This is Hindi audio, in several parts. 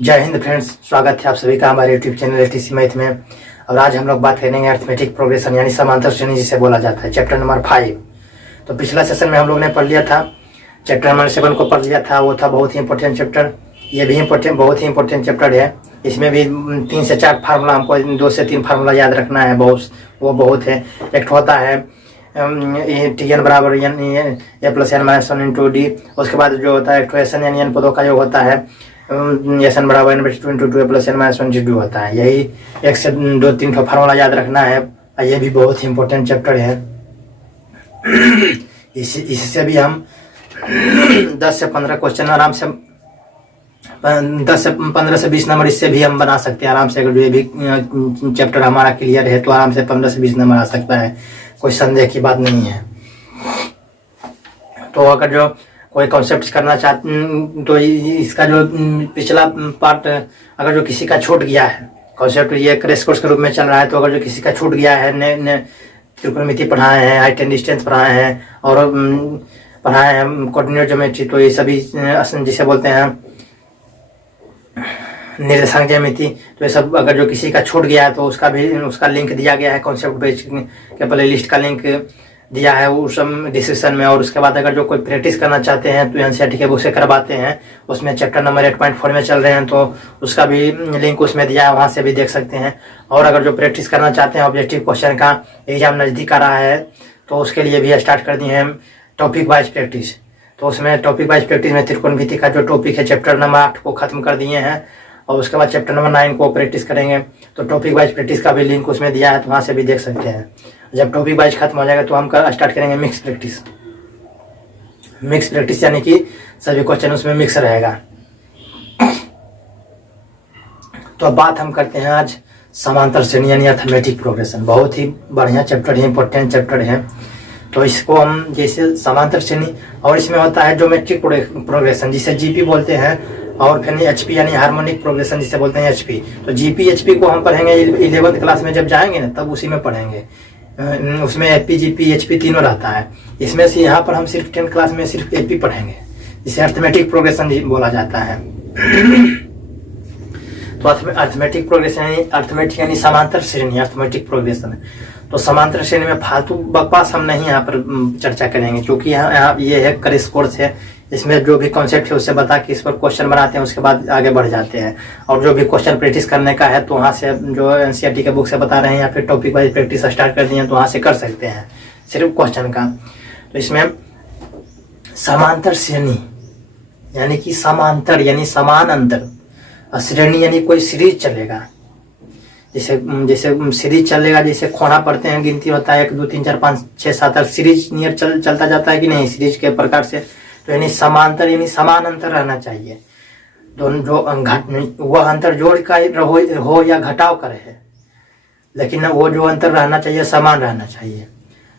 जय हिंद फ्रेंड्स, स्वागत है आप सभी का हमारे यूट्यूब चैनल एलटीसी मैथ में। और आज हम लोग बात करेंगे अर्थमेटिक प्रोग्रेशन यानी समांतर श्रेणी जिसे बोला जाता है, चैप्टर नंबर 5। तो पिछला सेशन में हम लोग ने पढ़ लिया था, चैप्टर नंबर 7 को पढ़ लिया था। वो था बहुत ही इंपॉर्टेंट चैप्टर। ये भी बहुत ही इंपॉर्टेंट चैप्टर है। इसमें भी 3 से 4 फार्मूला, हमको 2 से 3 फार्मूला याद रखना है। वो बहुत है। एक होता है टी एन बराबर A plus N minus 1 into D. उसके बाद जो होता है एक एस एन यानी एन पदों का योग होता है एस एन बराबर N into 2 A plus N minus 1 D होता है। यही 1 से 2-3 फार्मूला याद रखना है। ये भी बहुत ही इंपॉर्टेंट चैप्टर है। इससे भी हम 10 से 15 क्वेश्चन आराम से 15 से 20 नंबर इससे भी हम बना सकते हैं आराम से। अगर ये भी चैप्टर हमारा क्लियर है तो आराम से 15 से 20 नंबर आ सकता है, कोई संदेह की बात नहीं है। तो अगर जो कोई कॉन्सेप्ट करना चाहते तो इसका जो पिछला पार्ट अगर जो किसी का छूट गया है, कॉन्सेप्ट ये क्रैश कोर्स के रूप में चल रहा है, तो अगर जो किसी का छूट गया है, त्रिकोणमिति पढ़ाए हैं, हाइट एंड डिस्टेंस पढ़ाए हैं और पढ़ाए हैं कोऑर्डिनेट ज्योमेट्री, तो ये सभी जिसे बोलते हैं निर्देशांक ज्यामिति, तो ये सब अगर जो किसी का छूट गया है तो उसका लिंक दिया गया है। कॉन्सेप्ट पेज के प्ले लिस्ट का लिंक दिया है उस डिस्क्रिप्शन में। और उसके बाद अगर जो कोई प्रैक्टिस करना चाहते हैं तो एनसीईआरटी के बुक से करवाते हैं, उसमें चैप्टर नंबर 8.4 में चल रहे हैं, तो उसका भी लिंक उसमें दिया है, वहां से भी देख सकते हैं। और अगर जो प्रैक्टिस करना चाहते हैं ऑब्जेक्टिव क्वेश्चन का, एग्जाम नजदीक आ रहा है, तो उसके लिए भी स्टार्ट कर दिए हैं टॉपिक वाइज प्रैक्टिस। तो उसमें टॉपिक वाइज प्रैक्टिस में त्रिकोणमिति का जो टॉपिक है चैप्टर नंबर 8 को खत्म कर दिए हैं, और उसके बाद चैप्टर नंबर 9 को प्रैक्टिस करेंगे। तो टॉपिक वाइज प्रैक्टिस का भी लिंक उसमें दिया है, तो वहाँ से भी देख सकते हैं। जब टॉपिक वाइज खत्म हो जाएगा तो हम स्टार्ट करेंगे मिक्स प्रैक्टिस। मिक्स प्रैक्टिस यानी कि सभी क्वेश्चन उसमें मिक्स रहेगा। तो अब बात हम करते हैं आज समांतर श्रेणी यानी अर्थमेटिक प्रोग्रेशन। बहुत ही बढ़िया चैप्टर है, इंपॉर्टेंट चैप्टर है। तो इसको हम जैसे समांतर श्रेणी, और इसमें होता है ज्योमेट्रिक प्रोग्रेशन जिसे जीपी बोलते हैं, और फिर एचपी यानी हार्मोनिक प्रोग्रेशन जिसे बोलते हैं एचपी। तो जीपी एचपी को हम पढ़ेंगे 11th क्लास में जब जाएंगे ना, तब उसी में पढ़ेंगे। उसमें एपी जीपी एचपी तीनों रहता है। इसमें से यहाँ पर हम सिर्फ 10th क्लास में सिर्फ एपी पढ़ेंगे, जिसे अर्थमेटिक प्रोग्रेशन बोला जाता है। तो अर्थमेटिक प्रोग्रेशन यानी समांतर श्रेणी, अर्थमेटिक प्रोग्रेशन। तो समांतर श्रेणी में फालतू बकवास हम नहीं यहाँ पर चर्चा करेंगे, क्योंकि यहाँ ये है क्रैश कोर्स है। इसमें जो भी कॉन्सेप्ट है उससे बता के इस पर क्वेश्चन बनाते हैं, उसके बाद आगे बढ़ जाते हैं। और जो भी क्वेश्चन प्रैक्टिस करने का है तो वहाँ से जो एनसीईआरटी के बुक से बता रहे हैं या फिर टॉपिक वाइज प्रैक्टिस स्टार्ट कर दिए हैं तो वहाँ से कर सकते हैं सिर्फ क्वेश्चन का। तो इसमें समांतर श्रेणी यानी कि समांतर यानी समान अंतर, श्रेणी यानी कोई सीरीज चलेगा। जैसे सीरीज चलेगा, जैसे खोना पढ़ते हैं, गिनती होता है 1 2 3 4 5 6 7 8 सीरीज नियर चलता जाता है कि नहीं, सीरीज के प्रकार से। तो यानी समांतर यानी समान अंतर रहना चाहिए। दोनों जो वह अंतर जोड़ का हो या घटाव का रहे, लेकिन वो जो अंतर रहना चाहिए समान रहना चाहिए।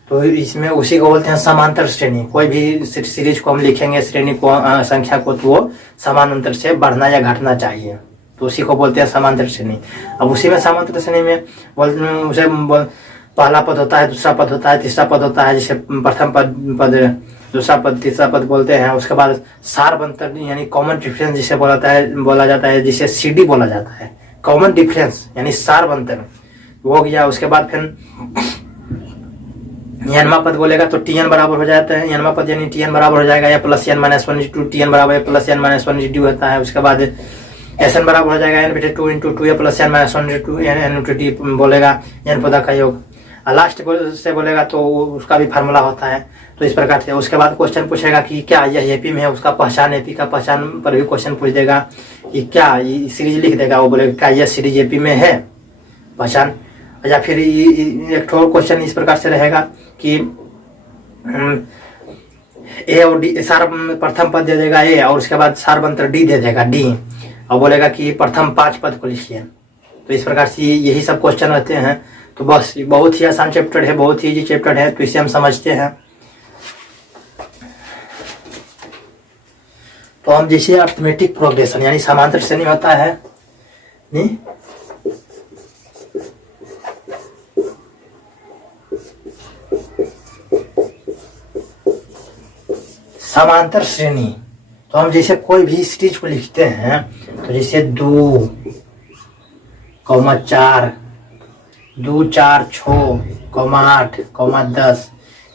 तो इसमें उसी को बोलते हैं समांतर श्रेणी। कोई भी सीरीज को हम लिखेंगे, श्रेणी को, संख्या को, तो वो समान अंतर से बढ़ना या घटना चाहिए, तो उसी को बोलते हैं समांतर श्रेणी। अब उसी में समांतर श्रेणी में पहला पद होता है, दूसरा पद होता है, तीसरा पद होता है। जैसे प्रथम पद दूसरा पद तीसरा पद बोलते हैं। उसके बाद सार्वंतर यानी कॉमन डिफरेंस जिसे बोला जाता है, जिसे सीडी बोला जाता है। कॉमन डिफरेंस यानी सार्वंतर हो गया। उसके बाद फिर यनमा पद बोलेगा तो टीएन बराबर हो जाता है। यनमा पद यानी टीएन बराबर हो जाएगा या plus N minus 1 into T n बराबर प्लस एन माइनस 1 इंटू होता है। उसके बाद एस एन बराबर हो जाएगा एन बटे 2 into 2 A plus N minus 1 into N into T बोलेगा एन पदा का योग। लास्ट से बोलेगा तो उसका भी फार्मूला होता है। तो इस प्रकार से उसके बाद क्वेश्चन पूछेगा कि क्या यह एपी में है, उसका पहचान, एपी का पहचान पर भी क्वेश्चन पूछ देगा कि क्या ये सीरीज लिख देगा, वो बोलेगा क्या यह सीरीज एपी में है, पहचान। या फिर एक और क्वेश्चन इस प्रकार से रहेगा कि ए और डी, सार प्रथम पद दे देगा ए, और उसके बाद सार्वंतर डी दे देगा डी, और बोलेगा कि प्रथम 5 पद को लिखिए। तो इस प्रकार से यही सब क्वेश्चन रहते हैं। तो बस बहुत ही आसान चैप्टर है, बहुत ही इजी चैप्टर है, तो इसे हम समझते हैं। तो हम जैसे अर्थमेटिक प्रोग्रेशन यानी समांतर श्रेणी होता है नहीं, समांतर श्रेणी तो हम जैसे कोई भी सीरीज को लिखते हैं तो जैसे 2, 4, 2, 4, 6, 8, 10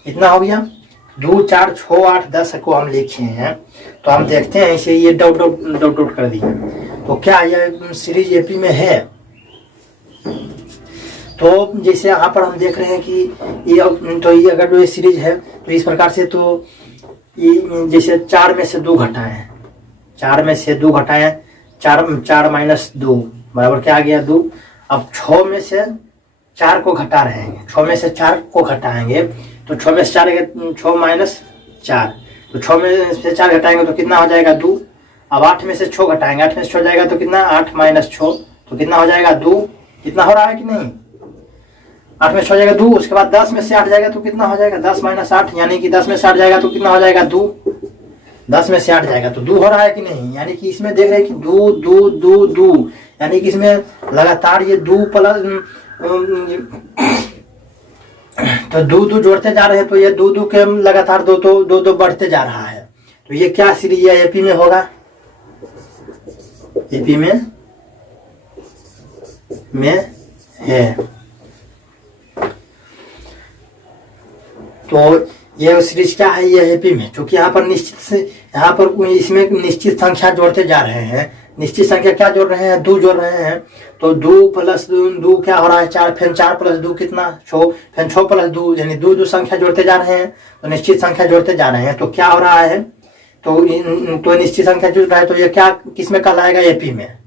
इतना हो गया। 2, 4, 6, 8, 10 को हम लिखे हैं तो हम देखते हैं इसे ये डॉट डॉट डॉट डॉट कर दिया, तो क्या ये सीरीज एपी में है? तो जैसे यहाँ पर हम देख रहे हैं कि ये अगर ये सीरीज है तो इस प्रकार से, तो ये जैसे 4 में से 2 घटाएं, 4 में से 2 घटाएं, 4 माइनस 2 बराबर क्या आ गया 2। अब 6 में से 4 को घटा रहे हैं, 6 में से 4 को घटाएंगे तो 6 में से 4 6 माइनस 4, तो 6 में से 4 घटाएंगे तो कितना हो जाएगा 2। अब 8 में से 6 घटाएंगे, 8 में से 6 जाएगा तो कितना 8 माइनस 6, तो कितना हो जाएगा 2। कितना हो रहा है कि नहीं? 8 में 6 जाएगा 2, उसके बाद 10 में से 8 जाएगा तो कितना हो जाएगा 10 माइनस 8, यानी कि 10 में से 8 जाएगा तो कितना हो जाएगा 2। 10 में से 8 जाएगा तो 2 हो रहा है कि नहीं? यानी कि इसमें देख रहे हैं कि 2 2 2 2, यानी कि इसमें लगातार ये 2 प्लस तो 2 2 जोड़ते जा रहे हैं, तो ये 2 2 के लगातार 2 2 बढ़ते जा रहा है। तो ये क्या सीरीज है एपी में होगा? एपी में है। तो ये सीरीज क्या है? ये एपी में, क्योंकि यहाँ पर यहाँ पर इसमें निश्चित संख्या जोड़ते जा रहे हैं। निश्चित संख्या क्या जोड़ रहे हैं? 2 जोड़ रहे हैं, तो 2 प्लस 2 क्या हो रहा है 4, फिर 4 प्लस 2 कितना 6, फिर 6 प्लस 2, यानी 2 संख्या जोड़ते जा रहे हैं, तो निश्चित संख्या जोड़ते जा रहे हैं। तो क्या हो रहा है? तो निश्चित संख्या जुड़ रहा है, तो ये क्या किस में कहलाएगा? एपी में।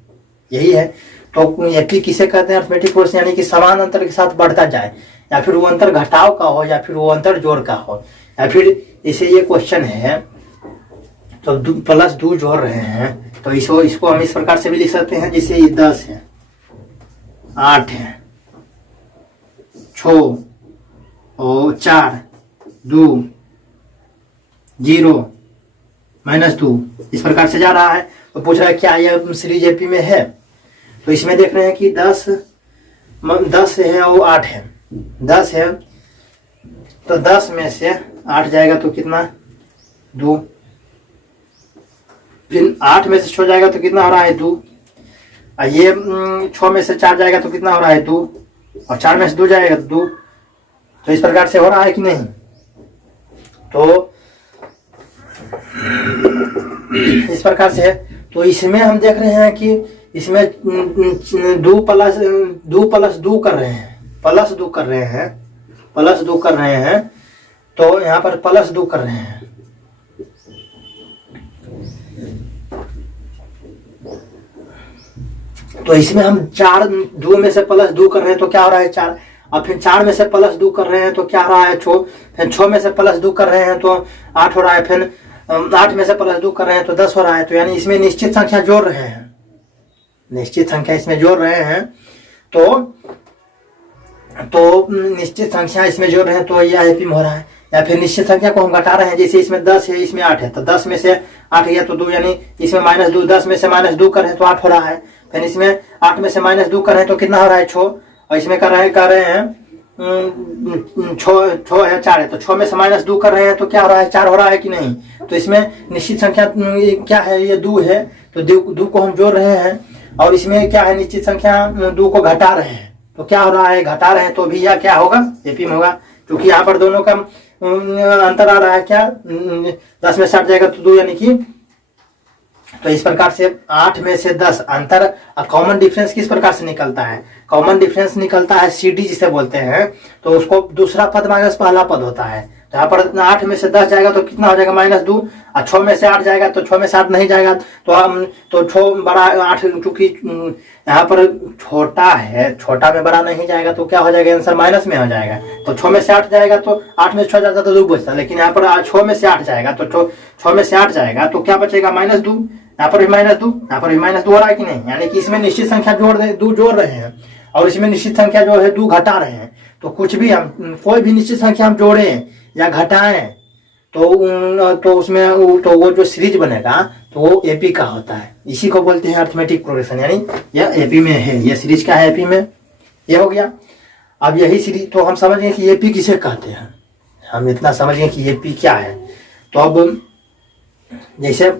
यही है। तो एपी किसे कहते हैं? अरिथमेटिक प्रोग्रेशन, यानी कि समान अंतर के साथ बढ़ता जाए, या फिर वो अंतर घटाव का हो, या फिर वो अंतर जोड़ का हो, या फिर इसे ये क्वेश्चन है तो प्लस 2 जोड़ रहे हैं, तो इसको हम इस प्रकार से भी लिख सकते हैं, जैसे ये 10 है, 8 है, 6 और 4, 2, 0 माइनस 2, इस प्रकार से जा रहा है। तो पूछ रहा है क्या यह सीरीज एपी में है? तो इसमें देख रहे हैं कि 10 है और 8 है, 10 है, तो 10 में से 8 जाएगा तो कितना 2, फिर 8 में से 6 जाएगा तो कितना हो रहा है 2, और ये 6 में से 4 जाएगा तो कितना हो रहा है 2, और 4 में से 2 जाएगा तो 2। तो इस प्रकार से हो रहा है कि नहीं? तो इस प्रकार से है। तो इसमें हम देख रहे हैं कि इसमें 2 प्लस 2 कर रहे हैं, प्लस 2 कर रहे हैं, तो यहाँ पर प्लस 2 कर रहे हैं। तो इसमें हम 2 में से प्लस 2 कर रहे हैं तो क्या हो रहा है 4, और फिर 4 में से प्लस 2 कर रहे हैं तो क्या हो रहा है 6, फिर 6 में से प्लस 2 कर रहे हैं तो 8 हो रहा है, फिर 8 में से प्लस 2 कर रहे हैं तो 10 हो रहा है। तो यानी इसमें निश्चित संख्या जोड़ रहे हैं, निश्चित संख्या इसमें जोड़ रहे हैं, तो निश्चित संख्या इसमें जोड़ रहे हैं, तो यह एपी में हो रहा है। या फिर निश्चित संख्या को हम घटा रहे हैं, जैसे इसमें 10 है, इसमें 8 है, तो 10 में से 8 गया तो 2, यानी इसमें माइनस 2, 10 में से माइनस 2 कर रहे हैं तो 8 हो रहा है, फिर इसमें 8 में से माइनस 2 कर रहे हैं तो कितना हो रहा है 6, और इसमें कर रहे हैं 6 है 4 है, तो 6 में से माइनस 2 कर रहे हैं तो क्या हो रहा है 4 हो रहा है कि नहीं? तो इसमें निश्चित संख्या क्या है? ये 2 है, तो 2 को हम जोड़ रहे हैं, और इसमें क्या है? निश्चित संख्या 2 को घटा रहे हैं, तो क्या हो रहा है? घटा रहे हैं, तो भी यह क्या होगा? एपी में होगा, क्योंकि यहाँ पर दोनों का अंतर आ रहा है क्या? 10 में 60 जाएगा तो 2, यानी कि तो इस प्रकार से 8 में से 10 अंतर, कॉमन डिफरेंस किस प्रकार से निकलता है? कॉमन डिफरेंस निकलता है सीडी जिसे बोलते हैं, तो उसको दूसरा पद माइनस पहला पद होता है। तो यहाँ पर 8 में से 10 जाएगा तो कितना हो जाएगा -2, और 6 में से 8 जाएगा तो 6 में से 8 नहीं जाएगा, तो 6 बड़ा 8, चूंकि यहाँ पर छोटा है, छोटा में बड़ा नहीं जाएगा तो क्या हो जाएगा? आंसर माइनस में हो जाएगा। तो 6 में से 8 जाएगा तो 8 में से 6 जाता तो 2 बचता, लेकिन यहाँ पर 6 में से 8 जाएगा तो 6 में से 8 जाएगा तो क्या बचेगा? -2, यहाँ पर भी -2, यहाँ पर भी -2 हो रहा है कि नहीं? यानी कि इसमें निश्चित संख्या 2 जोड़ रहे हैं, और इसमें निश्चित संख्या जो है 2 घटा रहे हैं। तो कुछ भी हम कोई भी निश्चित संख्या हम जोड़ें या घटाएं तो उसमें तो वो जो सीरीज बनेगा तो वो एपी का होता है। इसी को बोलते हैं अरिथमेटिक प्रोग्रेशन, यानी यह एपी में है। ये सीरीज क्या है? एपी में। ये हो गया। अब यही सीरीज तो हम समझ गए कि एपी किसे कहते हैं, हम इतना समझ गए कि एपी क्या है। तो अब जैसे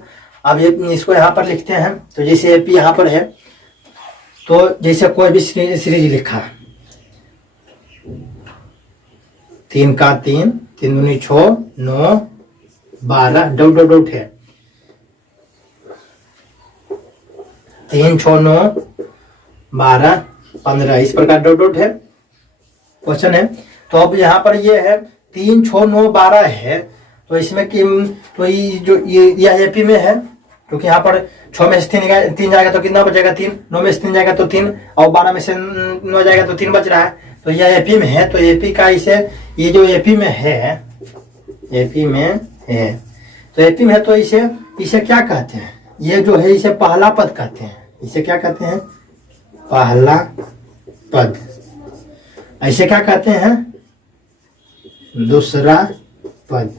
अब ये इसको यहाँ पर लिखते हैं, तो जैसे एपी यहाँ पर है, तो जैसे कोई भी सीरीज लिखा 3 का 3, 3 दूनी 6, 9, 12 डॉट डॉट डॉट है, 3 6 9 12 15 इस प्रकार डॉट डॉट है, क्वेश्चन है। तो अब यहाँ पर ये है 3 6 9 12 है, तो इसमें कि तो ये जो ये एपी में है, क्योंकि यहाँ पर 6 में से 3 जाएगा तो कितना बचेगा 3, 9 में से 3 जाएगा तो 3, और 12 में से 9 जाएगा तो 3 बच रहा है, तो यह एपी में है। तो एपी का इसे, ये जो एपी में है, एपी में है, तो एपी में है, तो इसे क्या कहते हैं, ये जो है इसे पहला पद कहते हैं। इसे क्या कहते हैं, पहला पद। ऐसे क्या कहते हैं, दूसरा पद।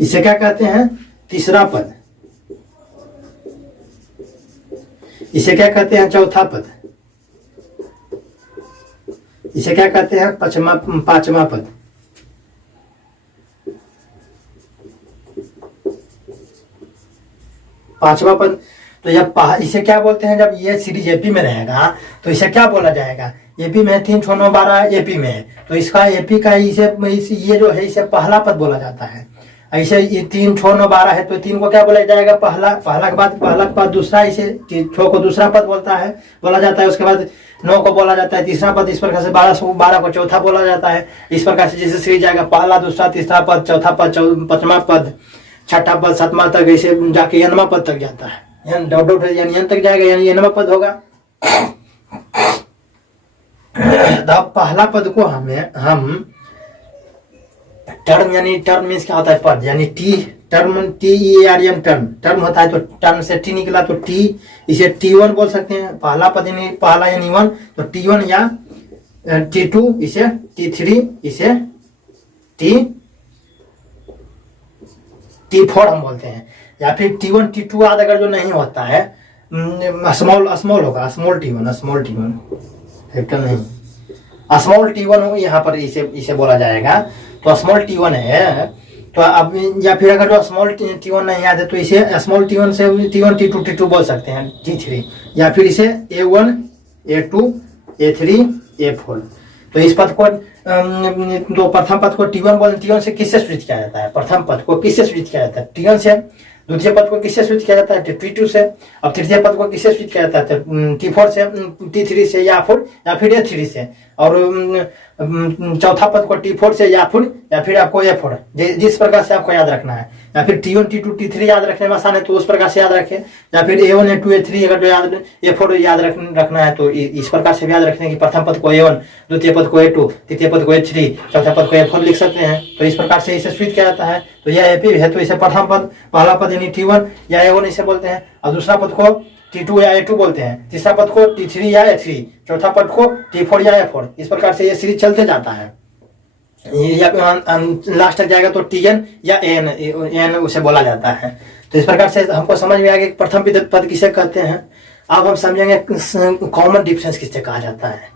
इसे क्या कहते हैं, तीसरा पद। इसे क्या कहते हैं, चौथा पद। इसे क्या कहते हैं, पांचवा पद। पांचवा पद। तो जब इसे क्या बोलते हैं, जब ये सीरीज एपी में रहेगा तो इसे क्या बोला जाएगा, एपी में 3 6 9 12 एपी में है, तो इसका एपी का ये जो है इसे पहला पद बोला जाता है। ऐसे ये 3 6 9 12 है, तो 3 को क्या बोला जाएगा, पहला के बाद दूसरा, इसे 6 को दूसरा पद बोला जाता है। उसके बाद 9 को बोला जाता है तीसरा पद। इस प्रकार से 12 को चौथा बोला जाता है। इस प्रकार से जैसे सीरीज जाएगा, पहला, दूसरा, तीसरा पद, चौथा पद, पांचवा पद, छठा पद, सातवां तक, ऐसे जाके एनवा पद तक जाता है। डॉट डॉट यानी एन तक जाएगा, यानी एनवा पद होगा। अब पहला पद को हम टर्म, यानी टर्म मीन्स क्या होता है, पद, यानी टर्म टर्म होता है, तो टर्म से टी निकला तो टी, इसे T1 बोल सकते हैं। पहला पद यानी पहला यानी 1, तो T1 या T2, इसे T3, इसे T4 हम बोलते हैं। या फिर T1 T2 आदि अगर जो नहीं होता है, स्मॉल होगा, स्मॉल T1 कैपिटल नहीं, स्मॉल T1 यहाँ पर इसे बोला जाएगा। तो स्मॉल T1 है, तो अब या फिर अगर जो स्मॉल T1 नहीं याद है, तो इसे स्मॉल T1 से T1 T2 बोल सकते हैं, T3, या फिर इसे A1 A2 A3 A4। तो इस पद को तो प्रथम पद को T1 से किससे सूचित किया जाता है, प्रथम पद को किससे सूचित किया जाता है, T1 से। द्वितीय पद को किससे सूचित किया जाता है, T2 से। अब तृतीय पद को किससे सूचित किया जाता है, T4 से, T3 से, या फिर A3 से। और चौथा पद को T4 से, या फिर आपको A4, जिस प्रकार से आपको याद रखना है। या फिर T1 T2 T3 याद रखने में आसान है, तो उस प्रकार से याद रखें। या फिर A1 A2 A3 अगर जो A4 याद रखना है, तो इस प्रकार से भी याद रखने की प्रथम पद को A1, द्वितीय पद को A2, तृतीय पद को A3, चौथा पद को A4 लिख सकते हैं। तो इस प्रकार से इसे सूचित किया जाता है। तो यह एपी है, तो इसे प्रथम पद, पहला पद यानी T1 या A1 इसे बोलते हैं, और दूसरा पद को T2 या A2 बोलते हैं, तीसरा पद को T3 या A3, चौथा पद को T4 या A4। इस प्रकार से ये सीरीज चलते जाता है। या लास्ट तक जाएगा तो TN या AN उसे बोला जाता है। तो इस प्रकार से हमको समझ में आ गया प्रथम पद किसे कहते हैं। अब हम समझेंगे कॉमन डिफरेंस किससे कहा जाता है।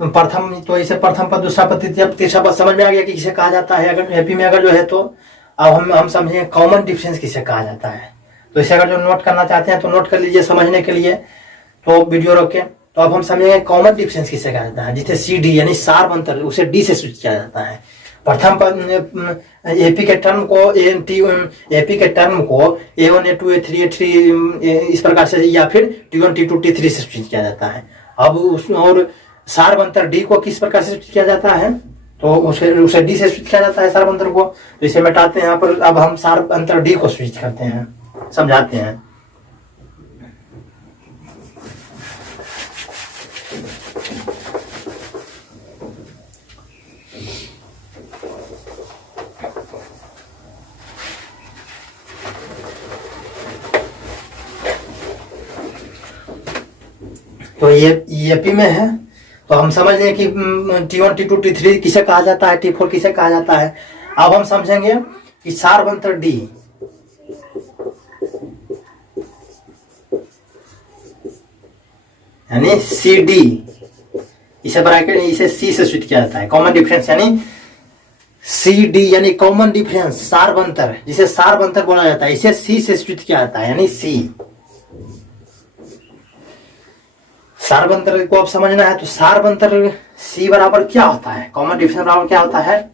प्रथम, तो इसे प्रथम पद, दूसरा पद, तीसरा पद समझ में आ गया कि किसे कहा जाता है अगर एपी में अगर जो है। तो अब हम समझेंगे कॉमन डिफरेंस किसे कहा जाता है। तो इसे अगर जो नोट करना चाहते हैं तो नोट कर लीजिए समझने के लिए, तो वीडियो रोके। तो अब हम समझेंगे कॉमन डिफरेंस किसे कहा जाता है, जिसे CD यानी सार अंतर, उसे D से सूचित किया जाता है। प्रथम पद एपी के टर्म को A1 A2 A3 इस प्रकार से, या फिर T1 T2 T3 से सूचित किया जाता है। अब और सार अंतर D को किस प्रकार से सूचित किया जाता है, तो उसे D से सूचित किया जाता है सार अंतर को। तो इसे मिटाते हैं यहाँ पर। अब हम सार अंतर D को सूचित करते हैं, समझाते हैं। तो ये एपी में है, तो हम समझ लें कि T1 T2 T3 किसे कहा जाता है, T4 किसे कहा जाता है। अब हम समझेंगे कि सार अंतर D यानी CD, इसे ब्रैकेट, इसे C से सूचित किया जाता है। कॉमन डिफरेंस यानी सी डी यानी कॉमन डिफरेंस, सार्वंतर, जिसे सार्वंतर बोला जाता है, इसे सी से सूचित किया जाता है, यानी सी। सार्वंतर को अब समझना है तो सार्वंतर सी बराबर क्या होता है, कॉमन डिफरेंस बराबर क्या होता है,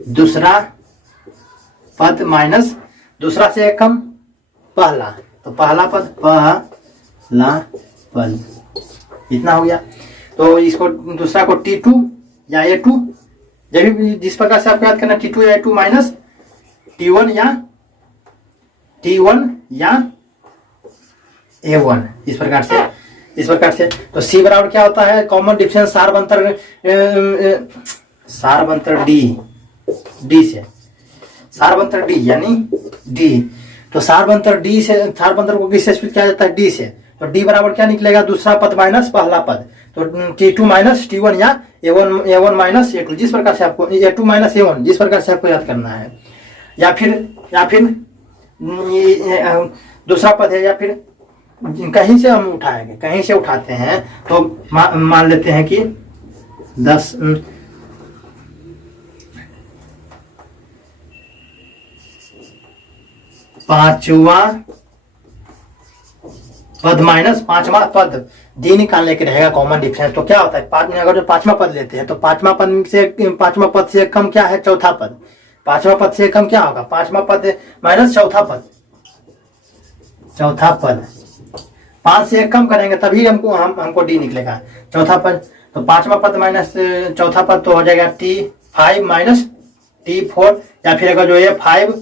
दूसरा पद माइनस दूसरा से एक कम पहला, तो पहला पद पहला पद, इतना हो गया। तो इसको दूसरा को T2 या A2, जब भी जिस प्रकार से आपको याद करना T2 या A2 माइनस T1 या A1, इस प्रकार से। तो C बराबर क्या होता है, कॉमन डिफरेंस सार्वंतर डी से, सार्वंतर डी यानी D। तो सार्वंतर डी से, सार्वंतर को किससे सूचित किया जाता है, D से। तो D बराबर क्या निकलेगा, दूसरा पद माइनस पहला पद, तो T2 माइनस T1 या A1 माइनस A2, जिस प्रकार से आपको A2 माइनस A1 जिस प्रकार से आपको याद करना है, या फिर दूसरा पद है, या फिर कहीं से हम उठाएंगे, कहीं से उठाते हैं तो मान लेते हैं कि 10 पांचवा पद माइनस पांचवा पद, डी निकालने के रहेगा कॉमन डिफरेंस। तो क्या होता है, अगर जो पांचवा पद लेते हैं तो पांचवा पद से कम क्या है, चौथा पद। पांचवा पद से कम क्या होगा, पांचवा पद माइनस चौथा पद। 5 से कम करेंगे तभी हमको डी निकलेगा, चौथा पद। तो पांचवा पद माइनस चौथा पद तो हो जाएगा T5 माइनस T4, या फिर अगर जो A5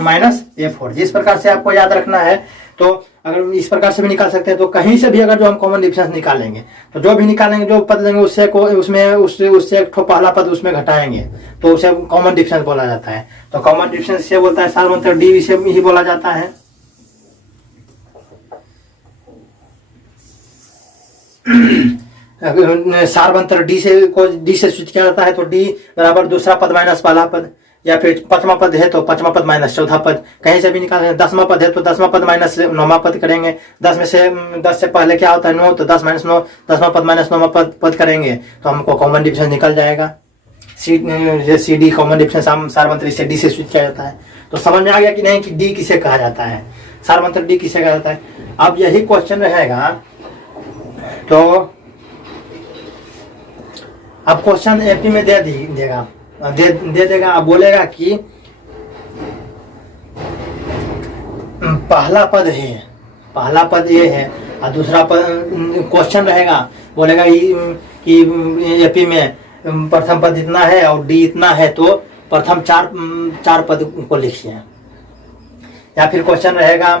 माइनस A4, जिस प्रकार से आपको याद रखना है। तो अगर इस प्रकार से भी निकाल सकते हैं, तो कहीं से भी अगर जो हम कॉमन डिफरेंस निकालेंगे, तो जो भी निकालेंगे, जो पद लेंगे उससे एक ठो पहला पद उसमें घटाएंगे, तो उसे कॉमन डिफरेंस बोला जाता है। तो कॉमन डिफरेंस से बोलता है सार्वंतर डी से ही बोला जाता है। सार्वंतर डी से सूचित किया जाता है, तो डी बराबर दूसरा पद माइनस पहला पद, या फिर पांचवा पद है तो पांचवा पद माइनस चौथा पद, कहीं से भी निकालेंगे। 10वां पद है तो 10वां पद माइनस 9वां पद करेंगे। 10 से पहले क्या होता है 9, तो 10 माइनस 9, 10वां पद माइनस 9वां पद करेंगे तो हमको कॉमन डिफरेंस निकल जाएगा। सी डी कॉमन डिफरेंस हम सार्वंतर से डी से सूचित किया जाता है। तो समझ में आ गया कि नहीं कि डी किसे कहा जाता है, सार्वंतर डी किसे कहा जाता है। अब यही क्वेश्चन रहेगा, तो अब क्वेश्चन एपी में दे देगा। अब बोलेगा कि पहला पद ये है और दूसरा पद, क्वेश्चन रहेगा, बोलेगा कि एपी में प्रथम पद इतना है और डी इतना है, तो प्रथम चार पद को लिखिए। या फिर क्वेश्चन रहेगा,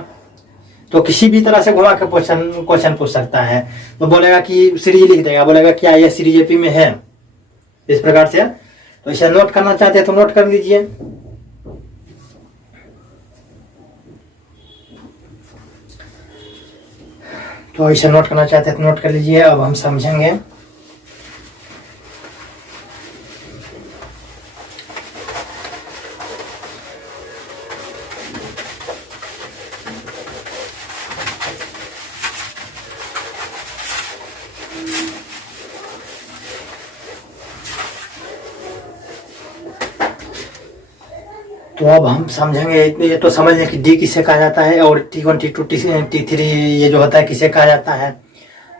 तो किसी भी तरह से घुमा के क्वेश्चन पूछ सकता है। तो बोलेगा कि सीरीज लिख देगा, बोलेगा क्या यह सीरीज एपी में है, इस प्रकार से। तो इसे नोट करना चाहते हैं तो नोट कर लीजिए। तो इसे नोट करना चाहते हैं तो नोट कर लीजिए। अब हम समझेंगे। तो अब हम समझेंगे, ये तो समझ लें कि डी किसे कहा जाता है और T1 T2 T3 ये जो होता है किसे कहा जाता है।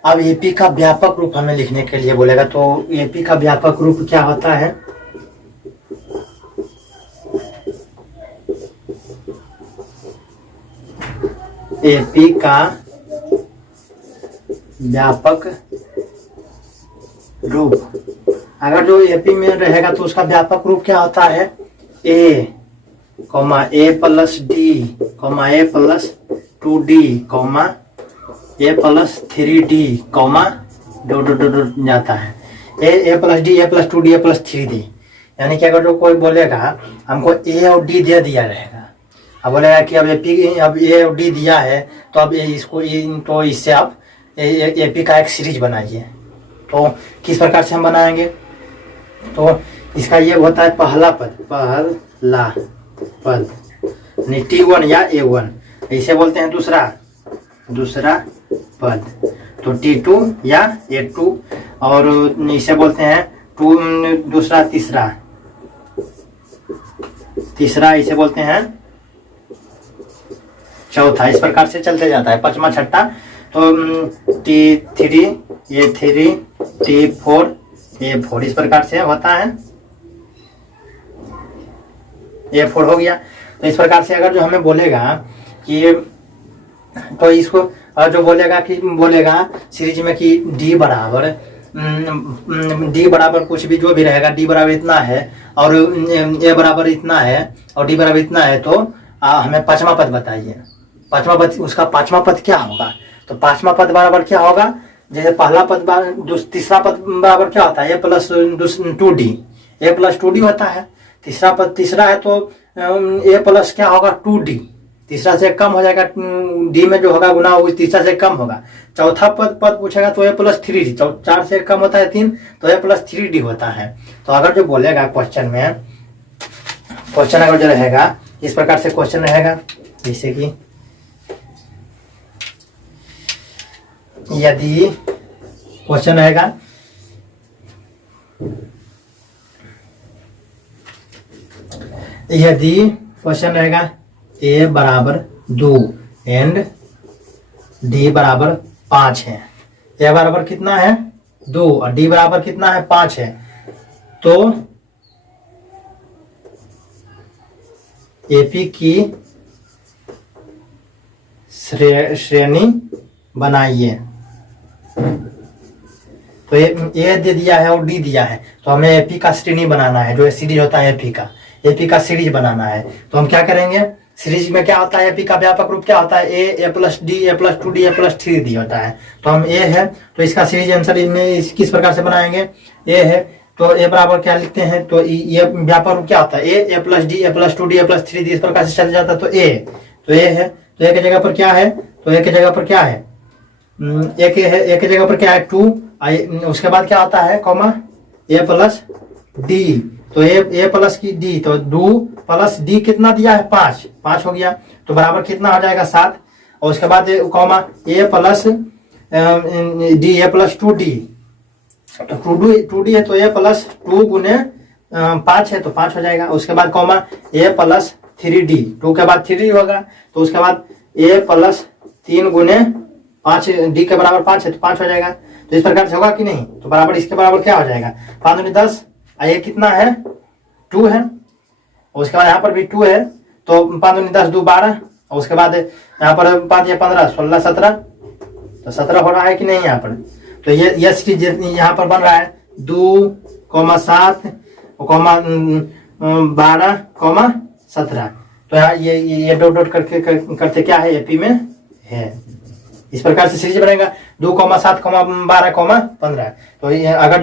अब एपी का व्यापक रूप हमें लिखने के लिए बोलेगा, तो एपी का व्यापक रूप क्या होता है। एपी का व्यापक रूप, अगर जो एपी में रहेगा तो उसका व्यापक रूप क्या होता है, ए प्लस डी, ए प्लस 2D, ए प्लस 3D, जाता है ए प्लस डी, ए प्लस 2D, ए प्लस 3D। यानी कि अगर जो कोई बोलेगा हमको ए और डी दे दिया रहेगा, अब बोलेगा कि अब ए और डी दिया है, तो अब तो इससे आप एपी का एक सीरीज बनाइए। तो किस प्रकार से हम बनाएंगे, तो इसका ये होता है पहला पद T1 या A1, इसे बोलते हैं दूसरा पद, तो T2 या A2, और इसे बोलते हैं टू, दूसरा तीसरा, तीसरा इसे बोलते हैं चौथा। इस प्रकार से चलते जाता है पांचवा छठा। तो T3 ये 3 T4 ये 4 इस प्रकार से होता है। ये 4 हो गया। तो इस प्रकार से अगर जो हमें बोलेगा कि तो इसको जो बोलेगा सीरीज में कि D बराबर कुछ भी जो भी रहेगा, D बराबर इतना है और A बराबर इतना है और D बराबर इतना है, तो हमें पांचवा पद बताइए। पांचवा पद, उसका पांचवा पद क्या होगा? तो पांचवा पद बराबर क्या होगा? जैसे पहला पद तीसरा पद बराबर क्या होता है? A plus 2D, A plus 2D होता है। तीसरा पद तीसरा है तो A प्लस क्या होगा? 2D, तीसरा से कम हो जाएगा, D में जो होगा गुना वो तीसरा से कम होगा। चौथा पद पूछेगा तो A प्लस 3D, 4 से कम होता है 3 तो A प्लस 3D होता है। तो अगर जो बोलेगा क्वेश्चन में, क्वेश्चन अगर जो रहेगा इस प्रकार से क्वेश्चन रहेगा, जैसे कि यदि क्वेश्चन रहेगा A बराबर 2 एंड D बराबर 5 है। A बराबर कितना है? 2 और D बराबर कितना है? 5 है। तो AP की श्रेणी बनाइए। तो ये दे दिया है और डी दिया है, तो हमें एपी का श्रेणी बनाना है, जो सीरीज होता है एपी का सीरीज बनाना है। तो हम क्या करेंगे? सीरीज में क्या होता है? एपी का व्यापक रूप क्या होता है? ए प्लस डी, ए प्लस 2D, ए प्लस 3D होता है। तो हम ए है तो इसका सीरीज आंसर में किस प्रकार से बनाएंगे? ए है तो ए बराबर क्या लिखते हैं? तो ये व्यापक रूप क्या होता है? ए प्लस डी, ए प्लस 2D, ए प्लस 3D इस प्रकार से चल जाता है। तो ए है तो ए की जगह पर क्या है? तो ए की जगह पर क्या है? एक की जगह पर क्या है? 2। उसके बाद क्या आता है? कॉमा ए प्लस डी, तो ए प्लस की डी, तो 2 प्लस डी कितना दिया है? 5 हो गया। तो बराबर कितना हो जाएगा? 7। और उसके बाद कॉमा ए प्लस डी, ए प्लस 2D, तो 2D है तो ए प्लस 2 गुने 5 है तो 5 हो जाएगा। उसके बाद कॉमा ए प्लस 3D, 2 के बाद 3D होगा। तो उसके बाद ए प्लस 3 गुने 5, डी के बराबर 5 है तो 5 हो जाएगा। तो इस प्रकार से होगा कि नहीं? तो बराबर इसके बराबर क्या हो जाएगा? 5 दूनी 10, ये कितना है? 2 है। और उसके बाद यहाँ पर भी 2 है तो 5 दूनी 10, 2 12। और उसके बाद यहाँ पर 5 या 15, 16 17, तो 17 हो रहा है कि नहीं यहाँ पर? तो ये सीरीज यहाँ पर बन रहा है 2, 7, 12, 17। तो यहाँ ये डॉट करते क्या है? एपी में है। इस प्रकार से सीरीज बनेगा 2, 7, 12, 15। तो अगर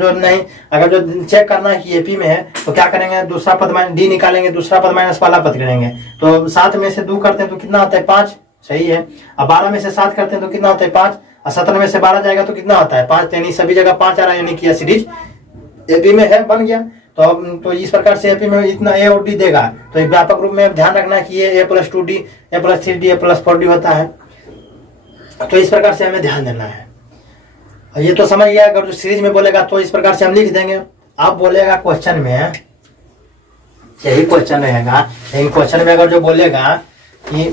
जो चेक करना है कि एपी में है तो क्या करेंगे? दूसरा पद डी निकालेंगे, दूसरा पद माइनस वाला पद करेंगे। तो 7 में से 2 करते हैं तो कितना होता है? 5, सही है। अब 12 में से 7 करते हैं तो कितना होता है? 5। और 17 में से 12 जाएगा तो कितना होता है? 5। यानी सभी जगह 5 आ रहा है, यानी कि यह सीरीज एपी में है, बन गया। तो इस प्रकार से एपी में इतना ए और डी देगा। तो व्यापक रूप में ध्यान रखना कि ये ए प्लस 2D, ए प्लस 3D, ए प्लस 4D होता है। तो इस प्रकार से हमें ध्यान देना है। और ये तो समझ गया। अगर जो सीरीज में बोलेगा तो इस प्रकार से हम लिख देंगे। अब बोलेगा क्वेश्चन में, यही क्वेश्चन रहेगा, लेकिन क्वेश्चन में अगर जो बोलेगा कि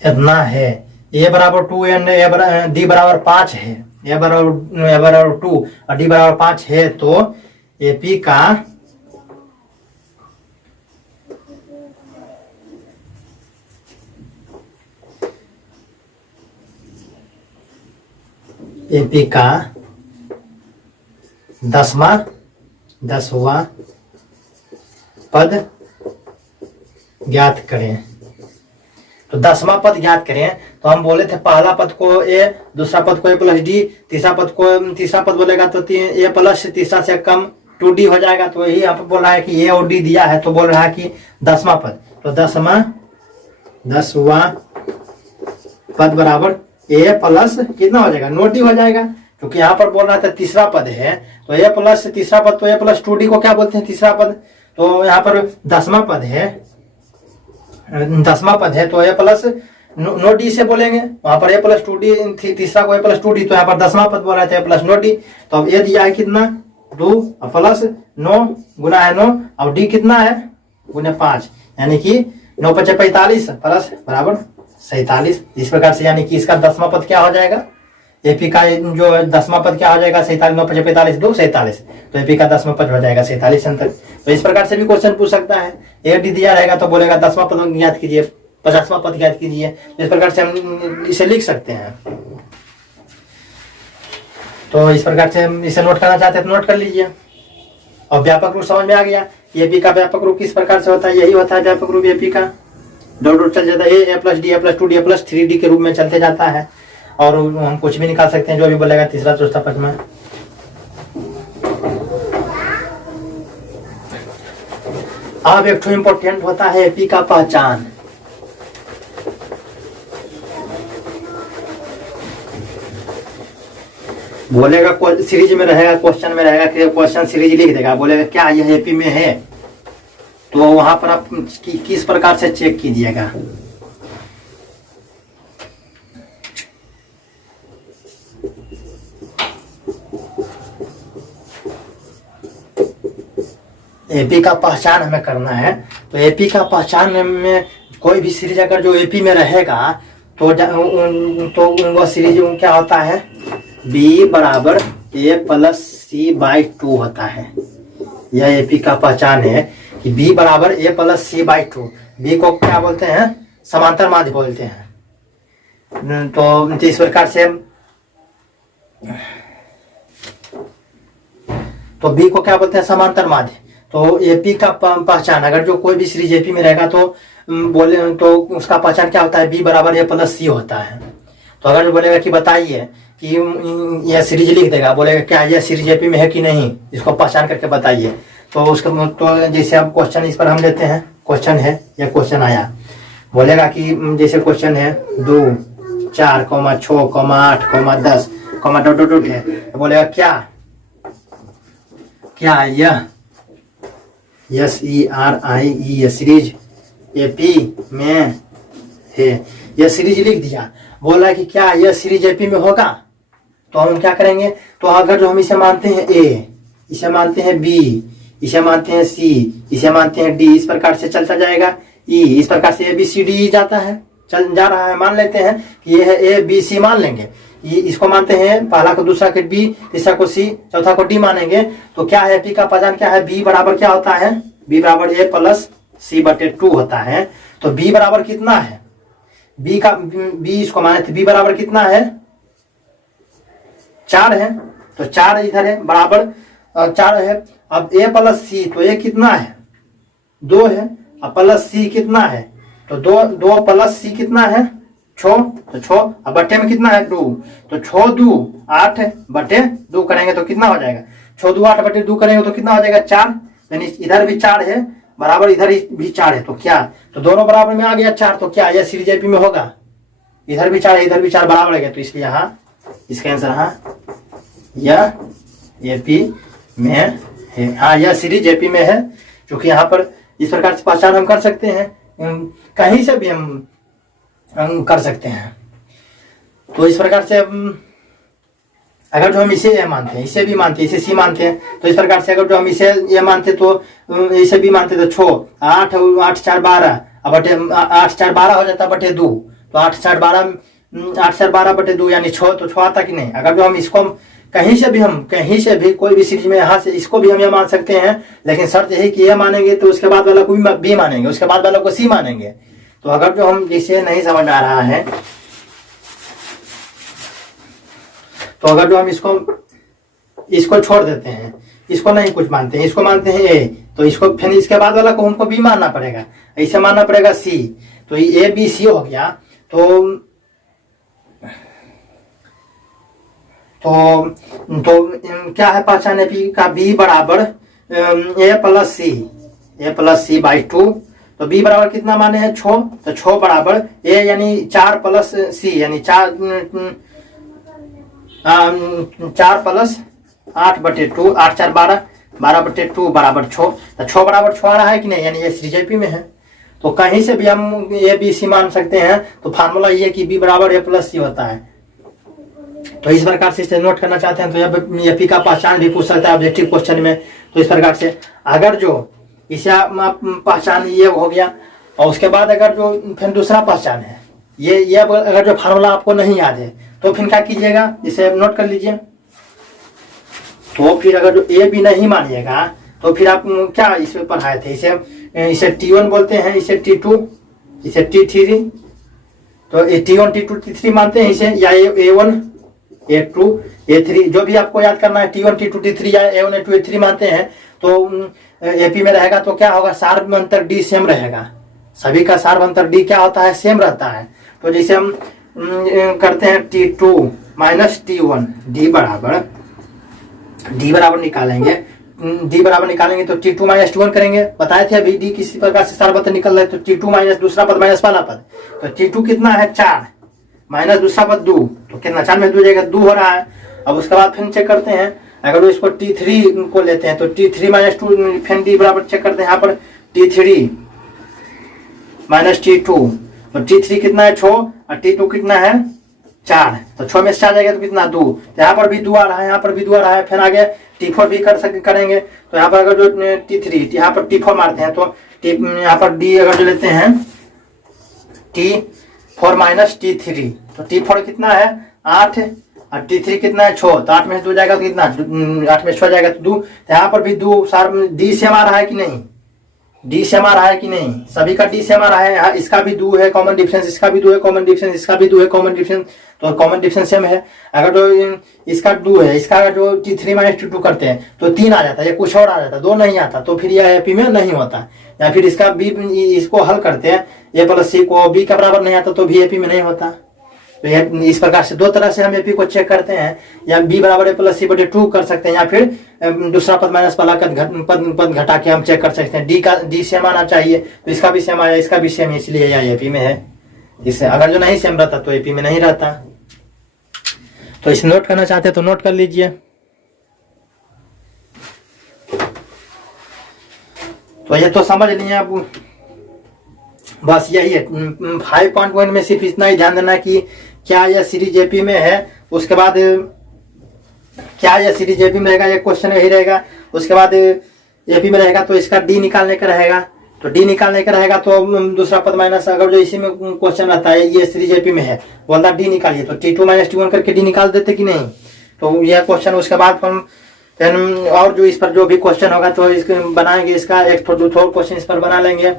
इतना है, ए बराबर 2 एंड डी बराबर 5 है, ए बराबर 2 और डी बराबर 5 है, तो एपी का 10वां पद ज्ञात करें। तो 10वां पद ज्ञात करें तो हम बोले थे पहला पद को ए, दूसरा पद को ए प्लस डी, तीसरा पद बोलेगा तो ए प्लस तीसरा से कम 2D हो जाएगा। तो यही यहाँ पर बोल रहा है कि ए और डी दिया है, तो बोल रहा है कि 10वां पद, तो 10वां पद बराबर ए प्लस कितना हो जाएगा? 9D हो जाएगा। क्योंकि यहाँ पर बोल रहा था तीसरा पद है, तो ए प्लस तीसरा पद, तो ए प्लस 2d को क्या बोलते हैं, तीसरा पद। तो यहाँ पर 10वां पद है, 10वां पद है, तो ए प्लस नो डी से बोलेंगे। वहां पर ए प्लस 2d तीसरा को ए प्लस 2d, तो यहाँ पर 10वां पद बोला था ए प्लस 9d। तो अब ए दिया है कितना 2 प्लस 9 गुना है 9, और डी कितना है गुना 5, यानी कि 9 × 5 = 45 प्लस बराबर 47। इस प्रकार से यानी कि इसका 10वां पद क्या हो जाएगा, एपी का जो 10वां पद क्या हो जाएगा 47, 9 × 5 = 45 2 47, तो एपी का 10वां पद हो जाएगा 47 अंतर। तो इस प्रकार से भी क्वेश्चन पूछ सकता है। ए डी दिया रहेगा तो बोलेगा 10वां पद ज्ञात कीजिए, 50वां पद ज्ञात कीजिए। इस प्रकार से हम इसे लिख सकते हैं। तो इस प्रकार से हम इसे नोट करना चाहते हैं तो नोट कर लीजिए। और व्यापक रूप समझ में आ गया। एपी का व्यापक रूप किस प्रकार से होता है, यही होता है व्यापक रूप एपी का। डॉट डॉट चल जाता है, ए प्लस डी, ए प्लस 2d, ए प्लस 3d के रूप में चलते जाता है। और हम कुछ भी निकाल सकते हैं जो भी बोलेगा तीसरा चौथा पद में। अब एक तो इम्पोर्टेंट होता है एपी का पहचान। बोलेगा सीरीज में रहेगा, क्वेश्चन में रहेगा कि क्वेश्चन सीरीज लिख देगा, बोलेगा क्या यह एपी में है, तो वहां पर आप किस प्रकार से चेक कीजिएगा। एपी का पहचान हमें करना है। तो एपी का पहचान में कोई भी सीरीज अगर जो एपी में रहेगा तो वह सीरीज क्या होता है, बी बराबर ए प्लस सी बाई 2 होता है। यह एपी का पहचान है कि बी बराबर A plus C by 2। B को क्या बोलते हैं, समांतर माध्य बोलते हैं। तो इस प्रकार से तो बी को क्या बोलते हैं, समांतर माध्य। तो एपी का पहचान अगर जो कोई भी सीरीज एपी में रहेगा तो बोले तो उसका पहचान क्या होता है, बी बराबर ए प्लस सी होता है। तो अगर जो बोलेगा कि बताइए कि यह सीरीज लिख देगा, बोलेगा क्या यह सीरीज एपी में है कि नहीं, इसको पहचान करके बताइए। तो उसका तो जैसे अब क्वेश्चन इस पर हम लेते हैं, क्वेश्चन है यह क्वेश्चन आया, बोलेगा कि जैसे क्वेश्चन है 2 4 6 8 10 डॉट डॉट डॉट है, तो बोलेगा क्या यह SERIE सीरीज एपी में है। यह सीरीज लिख दिया, बोला कि क्या यह सीरीज एपी में होगा, तो हम क्या करेंगे, तो अगर जो हम इसे मानते हैं ए, इसे मानते हैं बी, इसे मानते हैं सी, इसे मानते हैं डी, इस प्रकार से चलता जाएगा ई, इस प्रकार से ए बी सी डी जाता है, चल जा रहा है। मान लेते हैं कि यह है ए बी सी मान लेंगे, ये इसको मानते हैं, पहला को दूसरा को बी, तीसरा को सी, चौथा को डी मानेंगे। तो क्या है, पी का पहचान क्या है, बी बराबर क्या होता है, बी बराबर ए प्लस सी बटे 2 होता है। तो बी बराबर कितना है, बी इसको माने थे, बी बराबर कितना है 4 है, तो 4 इधर है बराबर 4 है। अब ए प्लस सी, तो ए कितना है 2 है, अब प्लस सी कितना है, तो 2 प्लस सी कितना है 6, तो 6, अब बट्टे में कितना है 2, तो 6 2 8 बटे 2 करेंगे तो कितना हो जाएगा, 6 2 8 बटे 2 करेंगे तो कितना हो जाएगा 4, यानी इधर भी 4 है बराबर, इधर भी 4 है, तो क्या, तो दोनों बराबर में आ गया 4, तो क्या यह सीरीज एपी में होगा, इधर भी 4 है इधर भी 4 बराबर है, तो इसलिए यहाँ इसका आंसर हाँ यह एपी में है। हाँ यह सीरीज एपी में है, क्योंकि यहाँ पर इस प्रकार से पहचान हम कर सकते हैं, कहीं से भी हम कर सकते हैं। तो इस प्रकार से अगर जो हम इसे ए मानते हैं, इसे भी मानते हैं, इसे सी मानते हैं, तो इस प्रकार से अगर जो हम इसे ए मानते तो इसे भी मानते तो 6 8 8 4 12, अब बटे 8 4 12 हो जाता बटे 2, तो 8 4 12 बटे 2 यानी 6, तो 6 आता कि नहीं। अगर जो हम इसको कहीं से भी कोई भी सीरीज में यहाँ से इसको भी हम ये मान सकते हैं, लेकिन शर्त यही कि ये मानेंगे तो उसके बाद वाला को भी बी मानेंगे, उसके बाद वाला को सी मानेंगे। तो अगर जो हम जिसे नहीं समझ में आ रहा है, तो अगर जो हम इसको छोड़ देते हैं, इसको नहीं कुछ मानते हैं, इसको मानते हैं ए, तो इसको फिर इसके बाद वाला को हमको बी मानना पड़ेगा, ऐसे मानना पड़ेगा सी, तो ये ए बी सी हो गया। तो क्या है पहचान पी का, बी बराबर ए प्लस सी बाई 2, तो बी बराबर कितना माने हैं 6, तो 6 बराबर ए यानी 4 प्लस सी यानी 4 4 + 8/2, 8 4 12, 12/2 बराबर 6। तो 6 बराबर 6 आ रहा है कि नहीं, यानी ये सीजेपी में है। तो कहीं से भी हम ए बी सी मान सकते हैं। तो फार्मूला ये कि बी बराबर ए प्लस सी होता है। तो इस प्रकार से इसे नोट करना चाहते हैं तो एपी का पहचान भी पूछ सकता है ऑब्जेक्टिव क्वेश्चन में। तो इस प्रकार से अगर जो इसे पहचान ये हो गया, और उसके बाद अगर जो फिर दूसरा पहचान है ये अगर जो फार्मूला आपको नहीं याद है तो फिर क्या कीजिएगा, इसे नोट कर लीजिए। तो फिर अगर जो ए बी नहीं मानिएगा तो फिर आप क्या इसमें पढ़ाए थे, इसे T1 बोलते हैं, इसे T2, इसे T3। तो T1 T2 T3 मानते हैं इसे, या A1 A2 A3, जो भी आपको याद करना है। T1 T2 T3 या A1 A2 A3 मानते हैं। तो एपी में रहेगा तो क्या होगा, सार्वभौमंतर डी सेम रहेगा। सभी का सार्वभौमंतर डी क्या होता है, सेम रहता है। तो जैसे हम करते हैं T2 - T1, डी बराबर निकालेंगे, तो T2 - T1 करेंगे। बताए थे अभी डी किसी प्रकार से सार्वभौमंतर निकल रहा है। तो T2 माइनस दूसरा पद माइनस पहला पद, तो T2 कितना है 4 माइनस दूसरा पद 2, तो कितना 4 में 2 जाएगा 2 हो रहा है। अब उसके बाद फिर चेक करते हैं, अगर वो इसको T3 को लेते हैं तो T3 - 2 फिर डी बराबर चेक करते हैं यहाँ पर T3 - T2। तो T3 कितना है 6 और T2 कितना है 4, तो 6 में से 4 जाएगा तो कितना 2। तो यहाँ पर भी 2 आ रहा है, यहाँ पर भी 2 आ रहा है। फिर आगे T4 भी करेंगे। तो यहाँ पर अगर जो T3 यहाँ पर T4 मारते हैं तो यहाँ पर डी अगर जो लेते हैं T4 - T3, तो T4 कितना है 8 और T3 कितना है 6, तो 8 में से 2 जाएगा तो कितना 8 में से 6 जाएगा तो 2। तो यहाँ पर भी 2 डी सेम आ रहा है कि नहीं, डी सेम आ रहा है कि नहीं, सभी का डी सेम आ रहा है। यहाँ इसका भी 2 है कॉमन डिफरेंस, इसका भी 2 है कॉमन डिफरेंस, इसका भी 2 है कॉमन डिफरेंस, तो कॉमन डिफरेंस सेम है। अगर जो इसका 2 है, इसका अगर जो T3 - T2 करते हैं तो 3 आ जाता है, या कुछ और आ जाता, 2 नहीं आता, तो फिर यह एपी में नहीं होता। या फिर इसका बी, इसको हल करते हैं, ए प्लस सी को बी का बराबर नहीं आता तो भी एपी में नहीं होता। तो इस प्रकार से 2 तरह से हम एपी को चेक करते हैं, या बी बराबर ए प्लस सी बटे 2 कर सकते हैं, या फिर दूसरा पद माइनस पहला पद घटा के हम चेक कर सकते हैं। डी सेम आना चाहिए, तो इसका भी सेम आया, इसका भी सेम है, इसलिए यह एपी में है। इससे अगर जो नहीं सेम रहता तो एपी में नहीं रहता। तो इसे नोट करना चाहते हैं तो नोट कर लीजिए। तो ये तो समझ लिए अब, बस यही है 5.1 में सिर्फ इतना ही ध्यान देना कि क्या यह सीरीज एपी में है। उसके बाद क्या यह सीरीज एपी में रहेगा, ये क्वेश्चन यही रहेगा। उसके बाद एपी में रहेगा तो इसका डी निकालने का रहेगा, तो डी निकालने का रहेगा तो दूसरा पद माइनस, अगर जो इसी में क्वेश्चन रहता है ये सीरीज एपी में है, बोलता डी निकालिए, तो T2 - T1 करके डी निकाल देते कि नहीं। तो यह क्वेश्चन, उसके बाद हम और जो इस पर जो भी क्वेश्चन होगा तो इसके बनाएंगे, इसका एक थोड़ा क्वेश्चन इस पर बना लेंगे,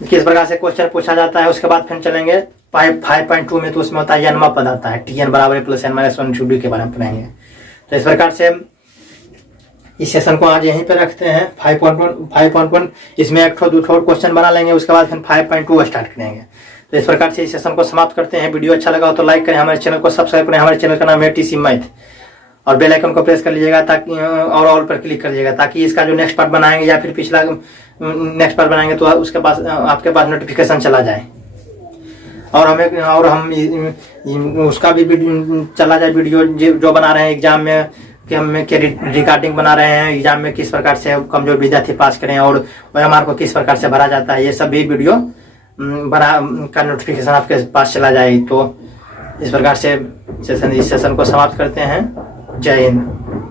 किस प्रकार से क्वेश्चन पूछा जाता है। उसके बाद फिर चलेंगे 5.2 में, तो उसमें होता है n पद आता है, Tn बराबर +n - 1 के बारे में पढ़ेंगे। तो इस प्रकार से इस सेशन को आज यहीं पे रखते हैं। 5.1 इसमें एक दो क्वेश्चन बना लेंगे, उसके बाद फिर 5.2 स्टार्ट करेंगे। तो इस प्रकार से इस सेशन को समाप्त करते हैं। वीडियो अच्छा लगा हो तो लाइक करें, हमारे चैनल को सब्सक्राइब करें। हमारे चैनल का नाम है TC मैथ, और बेल आइकन को प्रेस कर लीजिएगा ताकि और ऑल पर क्लिक कर लीजिएगा, ताकि इसका जो नेक्स्ट पार्ट बनाएंगे या फिर पिछला नेक्स्ट पार्ट बनाएंगे तो उसके पास आपके पास नोटिफिकेशन चला जाए, और हम उसका भी चला जाए वीडियो जो बना रहे हैं एग्जाम में, कि हम के रिगार्डिंग बना रहे हैं एग्जाम में, किस प्रकार से कमजोर विद्यार्थी पास करें और OMR को किस प्रकार से भरा जाता है, ये सब भी वीडियो बना का नोटिफिकेशन आपके पास चला जाए। तो इस प्रकार से इस सेशन को समाप्त करते हैं। जय हिंद।